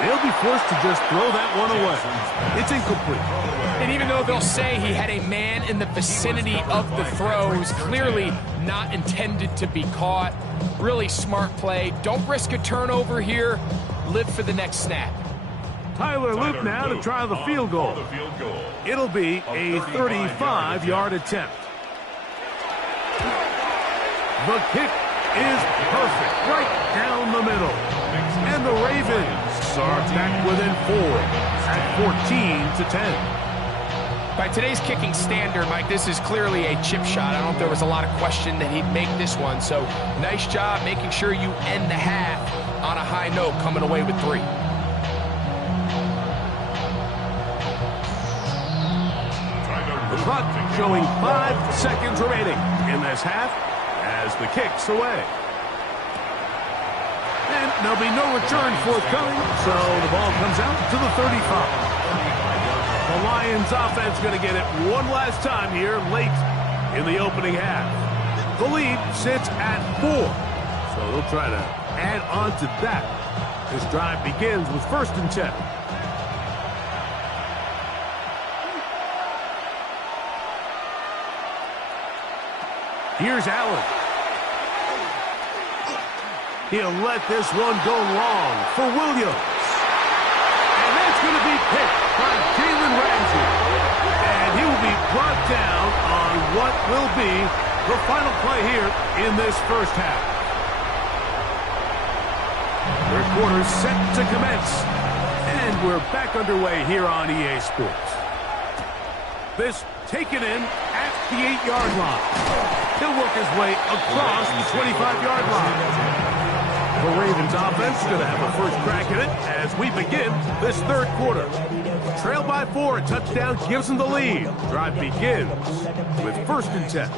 They'll be forced to just throw that one away. It's incomplete. And even though they'll say he had a man in the vicinity of the throws, clearly not intended to be caught. Really smart play. Don't risk a turnover here. Live for the next snap. Tyler Luke now to try the field goal. It'll be a 35-yard attempt. The kick is perfect, right down the middle. And the Ravens are back within 4 at 14-10. By today's kicking standard, Mike, this is clearly a chip shot. I don't know if there was a lot of question that he'd make this one. So nice job making sure you end the half on a high note, coming away with 3. The clock showing 5 seconds remaining in this half as the kick's away. And there'll be no return forthcoming, so the ball comes out to the 35. The Lions offense going to get it one last time here late in the opening half. The lead sits at 4, so they'll try to add on to that. This drive begins with 1st and 10. Here's Allen. He'll let this one go long for Williams. And that's going to be picked by Jalen Ramsey. And he will be brought down on what will be the final play here in this first half. Third quarter set to commence. And we're back underway here on EA Sports. This taken in at the 8-yard line. He'll work his way across the 25-yard line. The Ravens offense is going to have a first crack at it as we begin this third quarter. Trail by 4, a touchdown gives them the lead. Drive begins with 1st and 10.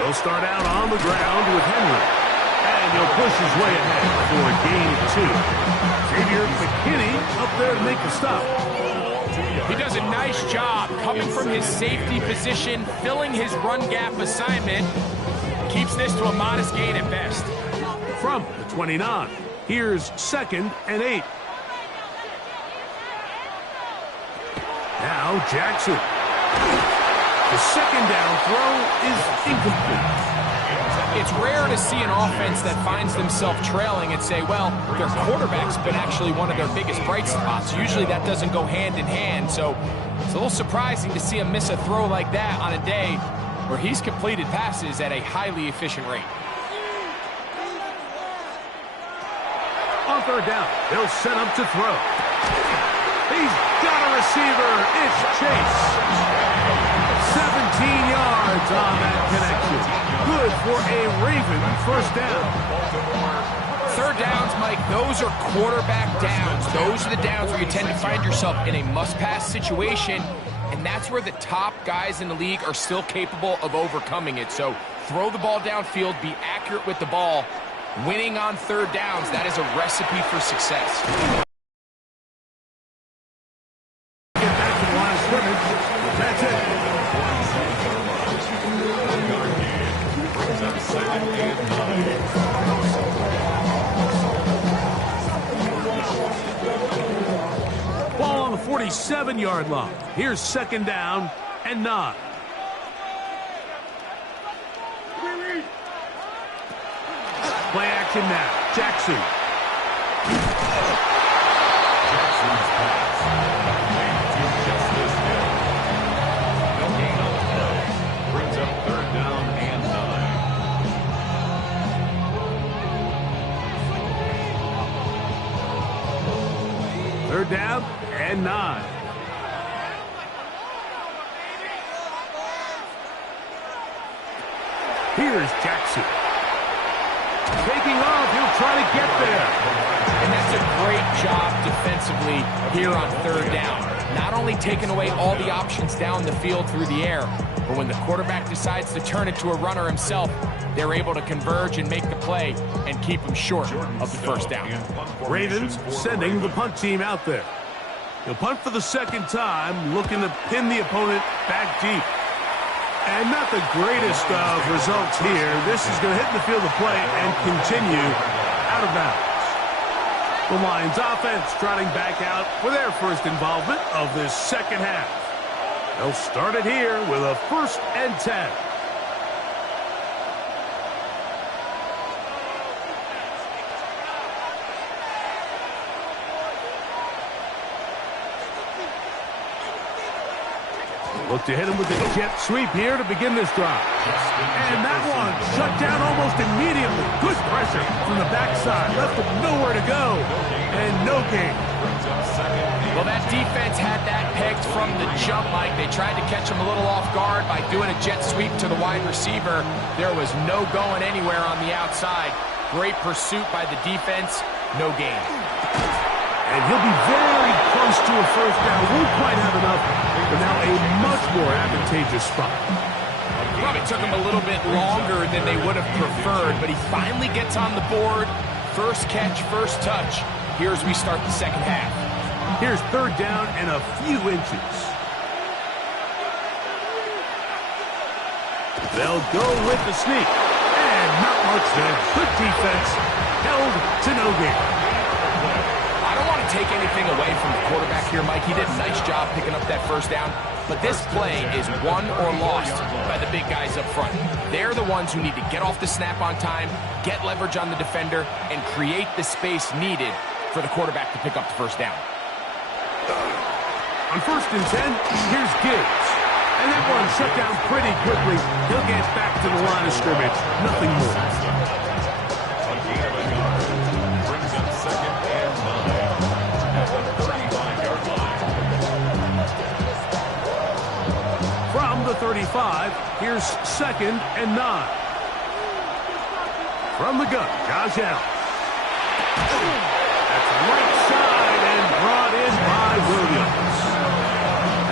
He'll start out on the ground with Henry. And he'll push his way ahead for a gain of 2. Xavier McKinney up there to make the stop. He does a nice job coming from his safety position, filling his run gap assignment. Keeps this to a modest gain at best. From the 29, here's 2nd and 8. Now Jackson. The 2nd down throw is incomplete. It's rare to see an offense that finds themselves trailing and say, well, their quarterback's been actually one of their biggest bright spots. Usually that doesn't go hand in hand, so it's a little surprising to see him miss a throw like that on a day where he's completed passes at a highly efficient rate. On 3rd down, they'll set up to throw. He's got a receiver. It's Chase. 17 yards on that connection. Good for a Raven first down. 3rd downs, Mike, those are quarterback downs. Those are the downs where you tend to find yourself in a must-pass situation, and that's where the top guys in the league are still capable of overcoming it. So throw the ball downfield, be accurate with the ball. Winning on 3rd downs, that is a recipe for success. Get back to the line of scrimmage. That's it. Ball on the 47-yard line. Here's 2nd down and 9. Play action now. Jackson. Jackson's pass. No gain on the play. Brings up 3rd down and 9. 3rd down and 9. Here's Jackson. Taking off, he'll try to get there. And that's a great job defensively here on 3rd down. Not only taking away all the options down the field through the air, but when the quarterback decides to turn it to a runner himself, they're able to converge and make the play and keep him short of the 1st down. Ravens sending the punt team out there. He'll punt for the second time, looking to pin the opponent back deep. And not the greatest of results here. This is going to hit the field of play and continue out of bounds. The Lions offense trotting back out for their first involvement of this second half. They'll start it here with a 1st and 10. Look to hit him with the jet sweep here to begin this drive. And that one shut down almost immediately. Good pressure from the backside. Left him nowhere to go. And no gain. Well, that defense had that pegged from the jump, Mike. They tried to catch him a little off guard by doing a jet sweep to the wide receiver. There was no going anywhere on the outside. Great pursuit by the defense. No gain. And he'll be very close to a first down. Won't quite have enough, but now a much more advantageous spot. Probably took him a little bit longer than they would have preferred, but he finally gets on the board. First catch, first touch. Here's we start the second half. Here's 3rd down and a few inches. They'll go with the sneak. And not much there. Good defense. Held to no gain. I don't want to take anything away from the quarterback here, Mike. He did a nice job picking up that first down. But this play is won or lost by the big guys up front. They're the ones who need to get off the snap on time, get leverage on the defender, and create the space needed for the quarterback to pick up the first down. On 1st and 10, here's Gibbs. And that one shut down pretty quickly. He'll get back to the line of scrimmage. Nothing more. From the 35, here's 2nd and 9. From the gun, Josh Allen. That's right side and brought in by Williams.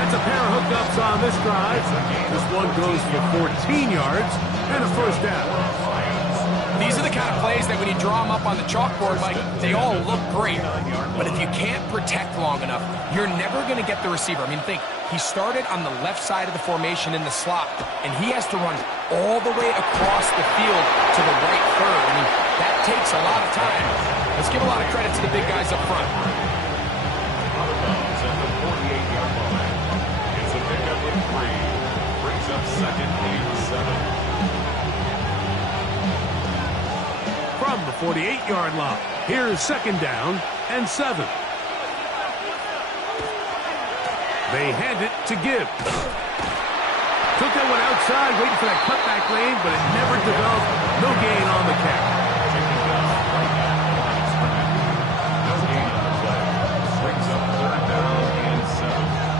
That's a pair of hookups on this drive. This one goes for 14 yards and a first down. These are the kind of plays that when you draw them up on the chalkboard, Mike, they all look great. But if you can't protect long enough, you're never going to get the receiver. I mean, think, he started on the left side of the formation in the slot, and he has to run all the way across the field to the right third. I mean, that takes a lot of time. Let's give a lot of credit to the big guys up front. It's a pickup of 3. Brings up 2nd and 7. From the 48-yard line, here's 2nd down and 7. They hand it to Gibbs. Took that one outside, waiting for that cutback lane, but it never developed. No gain on the catch.